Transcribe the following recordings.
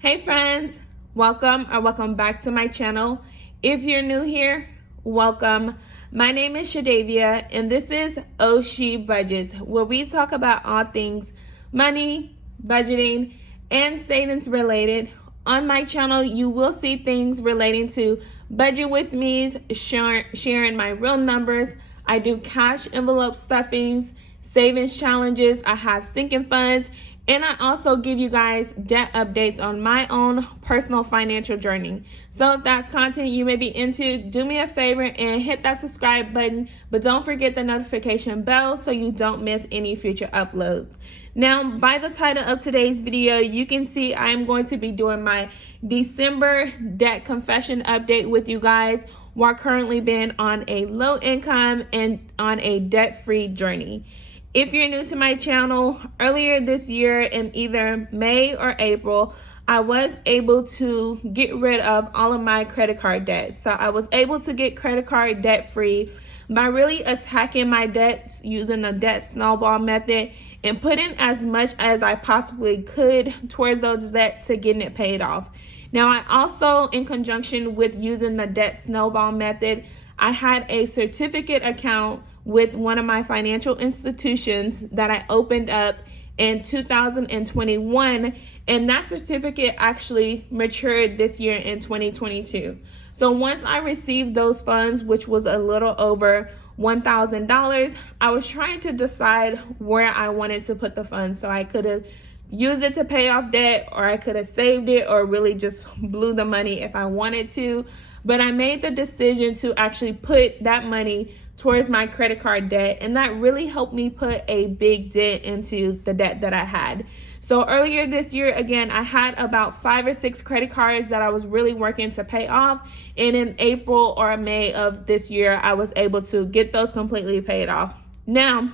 Hey friends, welcome back to my channel. If you're new here, welcome. My name is Shadavia and this is Oshi Budgets, where we talk about all things money, budgeting, and savings related. On my channel, you will see things relating to budget with me's, sharing my real numbers. I do cash envelope stuffings, savings challenges. I have sinking funds. And I also give you guys debt updates on my own personal financial journey. So if that's content you may be into, do me a favor and hit that subscribe button. But don't forget the notification bell so you don't miss any future uploads. Now, by the title of today's video, you can see I am going to be doing my December debt confession update with you guys while currently being on a low income and on a debt-free journey. If you're new to my channel, earlier this year in either May or April, I was able to get rid of all of my credit card debt. So I was able to get credit card debt free by really attacking my debts using the debt snowball method and putting as much as I possibly could towards those debts to getting it paid off. Now, I also, in conjunction with using the debt snowball method, I had a certificate account with one of my financial institutions that I opened up in 2021, and that certificate actually matured this year in 2022. So once I received those funds, which was a little over $1,000, I was trying to decide where I wanted to put the funds. So I could have used it to pay off debt, or I could have saved it, or really just blew the money if I wanted to. But I made the decision to actually put that money towards my credit card debt, and that really helped me put a big dent into the debt that I had. So earlier this year, again, I had about 5 or 6 credit cards that I was really working to pay off, and in April or May of this year, I was able to get those completely paid off. Now,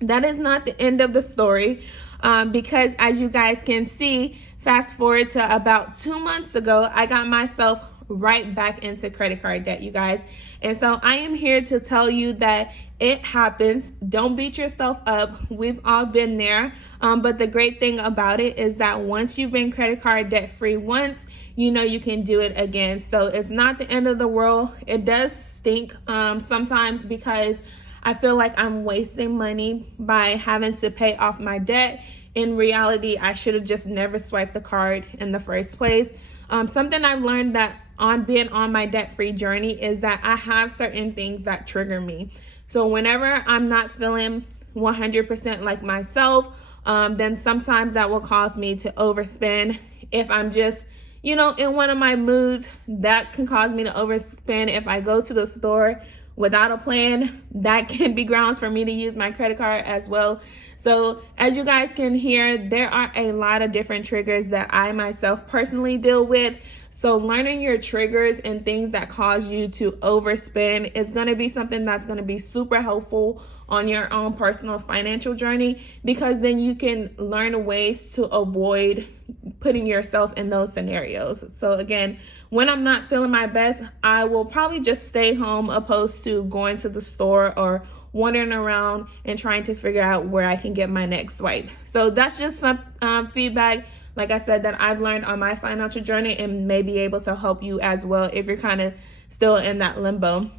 that is not the end of the story, because as you guys can see, fast forward to about 2 months ago, I got myself right back into credit card debt, you guys. And so I am here to tell you that it happens. Don't beat yourself up. We've all been there. But the great thing about it is that once you've been credit card debt free once, you know you can do it again. So it's not the end of the world. It does stink sometimes because I feel like I'm wasting money by having to pay off my debt. In reality, I should have just never swiped the card in the first place. Something I've learned that on being on my debt-free journey is that I have certain things that trigger me. So whenever I'm not feeling 100% like myself, then sometimes that will cause me to overspend. If I'm just, in one of my moods, that can cause me to overspend. If I go to the store without a plan, that can be grounds for me to use my credit card as well. So as you guys can hear, there are a lot of different triggers that I myself personally deal with. So learning your triggers and things that cause you to overspend is going to be something that's going to be super helpful on your own personal financial journey, because then you can learn ways to avoid putting yourself in those scenarios. So again, when I'm not feeling my best, I will probably just stay home opposed to going to the store or wandering around and trying to figure out where I can get my next swipe. So that's just some feedback, like I said, that I've learned on my financial journey and may be able to help you as well if you're kind of still in that limbo.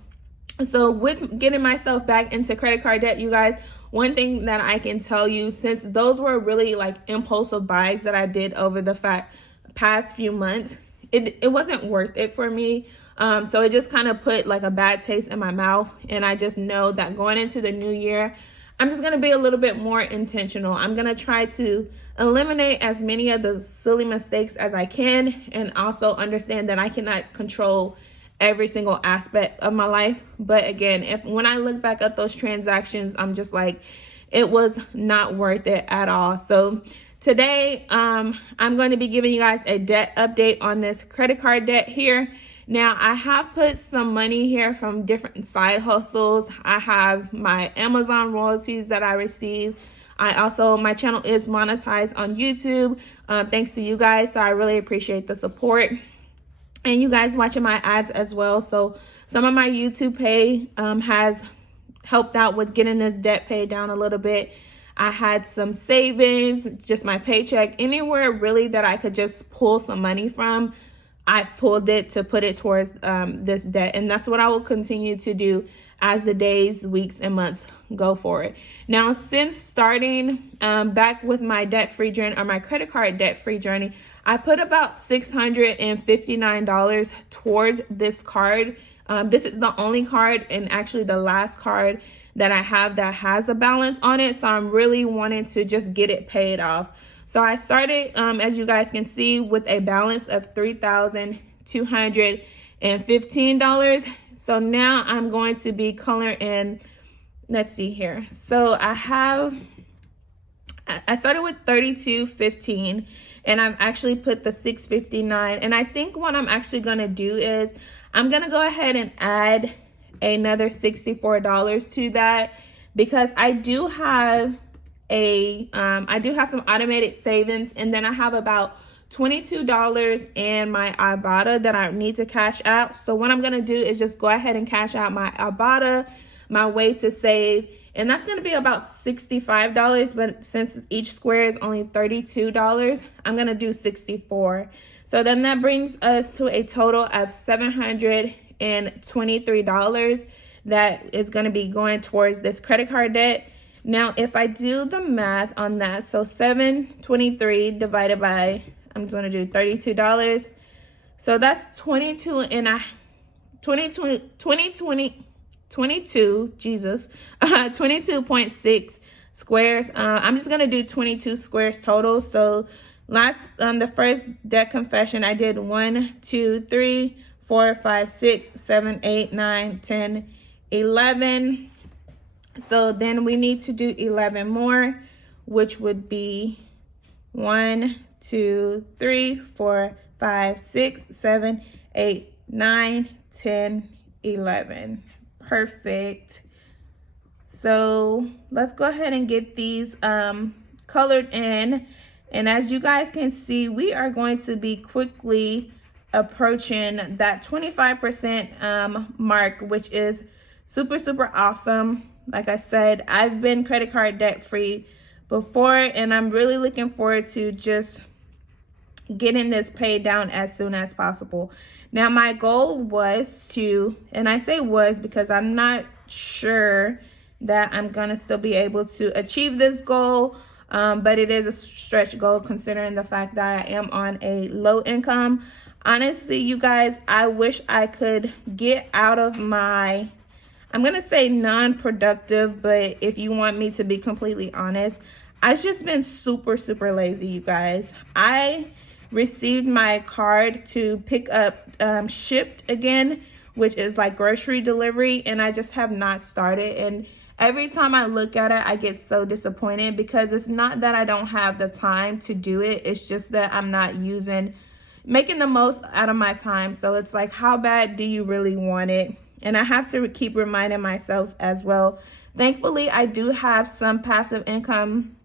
So with getting myself back into credit card debt, you guys, one thing that I can tell you, since those were really like impulsive buys that I did over the past few months, it wasn't worth it for me. So it just kind of put like a bad taste in my mouth. And I just know that going into the new year, I'm just going to be a little bit more intentional. I'm going to try to eliminate as many of the silly mistakes as I can, and also understand that I cannot control every single aspect of my life. But again, when I look back at those transactions, I'm just like, it was not worth it at all. So today, I'm going to be giving you guys a debt update on this credit card debt here. Now, I have put some money here from different side hustles. I have my Amazon royalties that I receive. My channel is monetized on YouTube, thanks to you guys. So I really appreciate the support. And you guys watching my ads as well. So some of my YouTube pay has helped out with getting this debt paid down a little bit. I had some savings, just my paycheck, anywhere really that I could just pull some money from, I pulled it to put it towards this debt. And that's what I will continue to do as the days, weeks, and months go forward. Now, since starting back with my debt-free journey, or my credit card debt-free journey, I put about $659 towards this card. This is the only card, and actually the last card that I have that has a balance on it. So I'm really wanting to just get it paid off. So I started, as you guys can see, with a balance of $3,215. So now I'm going to be coloring in, let's see here. So I started with $3,215, and I've actually put the $659. And I think what I'm actually gonna do is I'm gonna go ahead and add another $64 to that, because I do have some automated savings, and then I have about $22 in my Ibotta that I need to cash out. So what I'm gonna do is just go ahead and cash out my Ibotta, my way to save, and that's gonna be about $65, but since each square is only $32, I'm gonna do 64. So then that brings us to a total of $723 that is gonna be going towards this credit card debt. Now, if I do the math on that, so 723 divided by, I'm just gonna do $32. So that's 22.6 squares. I'm just gonna do 22 squares total. So the first debt confession, I did 1, 2, 3, 4, 5, 6, 7, 8, 9, 10, 11. So then we need to do 11 more, which would be 1, 2, 3, 4, 5, 6, 7, 8, 9, 10, 11. Perfect. So let's go ahead and get these colored in. And as you guys can see, we are going to be quickly approaching that 25% mark, which is super awesome. Like I said, I've been credit card debt free before, and I'm really looking forward to just getting this paid down as soon as possible. Now, my goal was to, and I say was because I'm not sure that I'm gonna still be able to achieve this goal, but it is a stretch goal considering the fact that I am on a low income. Honestly, you guys, I wish I could get out of my, I'm gonna say non-productive, but if you want me to be completely honest, I've just been super lazy, you guys. I received my card to pick up shipped again, which is like grocery delivery, and I just have not started. And every time I look at it, I get so disappointed, because it's not that I don't have the time to do it, it's just that I'm not making the most out of my time. So it's like, how bad do you really want it? And I have to keep reminding myself as well. Thankfully, I do have some passive income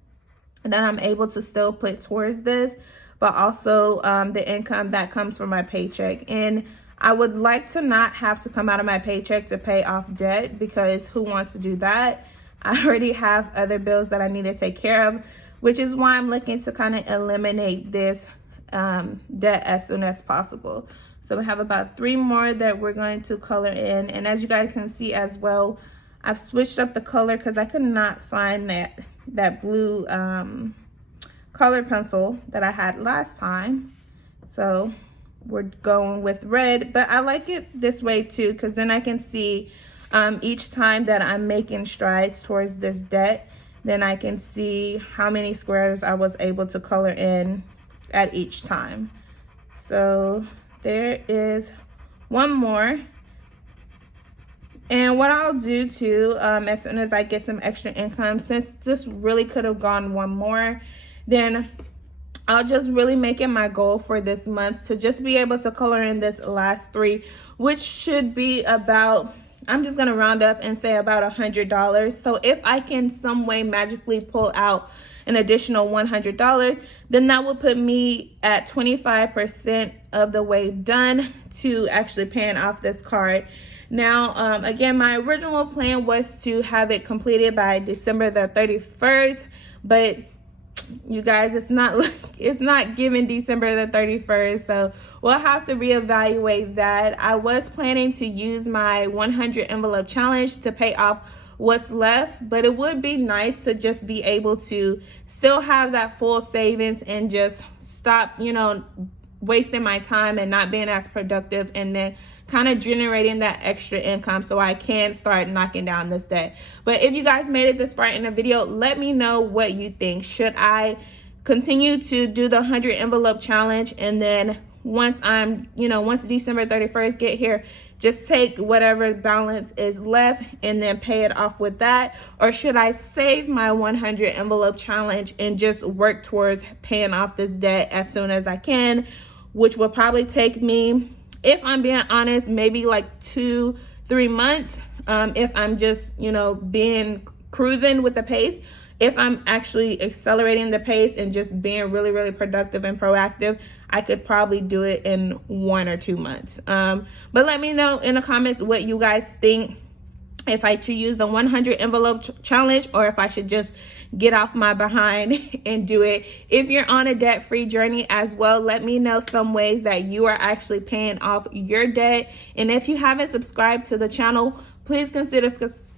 that I'm able to still put towards this, but also the income that comes from my paycheck. And I would like to not have to come out of my paycheck to pay off debt, because who wants to do that? I already have other bills that I need to take care of, which is why I'm looking to kind of eliminate this debt as soon as possible. So we have about 3 more that we're going to color in. And as you guys can see as well, I've switched up the color because I could not find that blue color pencil that I had last time. So we're going with red, but I like it this way too, because then I can see each time that I'm making strides towards this debt, then I can see how many squares I was able to color in at each time. So there is one more. And what I'll do too, as soon as I get some extra income, since this really could have gone one more, then I'll just really make it my goal for this month to just be able to color in this last 3, which should be about, I'm just gonna round up and say about $100. So if I can some way magically pull out an additional $100, then that would put me at 25% of the way done to actually paying off this card. Now, again, my original plan was to have it completed by December the 31st, but you guys, it's not giving December the 31st, so we'll have to reevaluate that. I was planning to use my 100 envelope challenge to pay off what's left, but it would be nice to just be able to still have that full savings and just stop, you know, wasting my time and not being as productive, and then kind of generating that extra income so I can start knocking down this debt. But if you guys made it this far in the video, let me know what you think. Should I continue to do the 100 envelope challenge, and then once December 31st get here, just take whatever balance is left and then pay it off with that? Or should I save my 100 envelope challenge and just work towards paying off this debt as soon as I can, which will probably take me, if I'm being honest, maybe like 2-3 months, if I'm just, you know, cruising with the pace. If I'm actually accelerating the pace and just being really, really productive and proactive, I could probably do it in 1 or 2 months. But let me know in the comments what you guys think, if I should use the 100 envelope challenge or if I should just get off my behind and do it. If you're on a debt-free journey as well, let me know some ways that you are actually paying off your debt. And if you haven't subscribed to the channel, please consider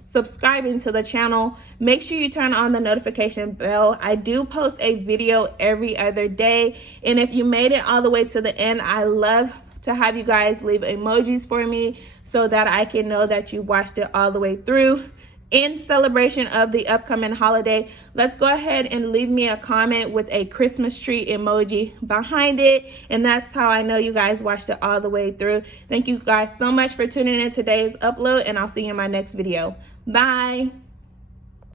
subscribing to the channel. Make sure you turn on the notification bell. I do post a video every other day, and if you made it all the way to the end, I love to have you guys leave emojis for me so that I can know that you watched it all the way through. In celebration of the upcoming holiday, let's go ahead and leave me a comment with a Christmas tree emoji behind it, and that's how I know you guys watched it all the way through. Thank you guys so much for tuning in today's upload, and I'll see you in my next video. Bye.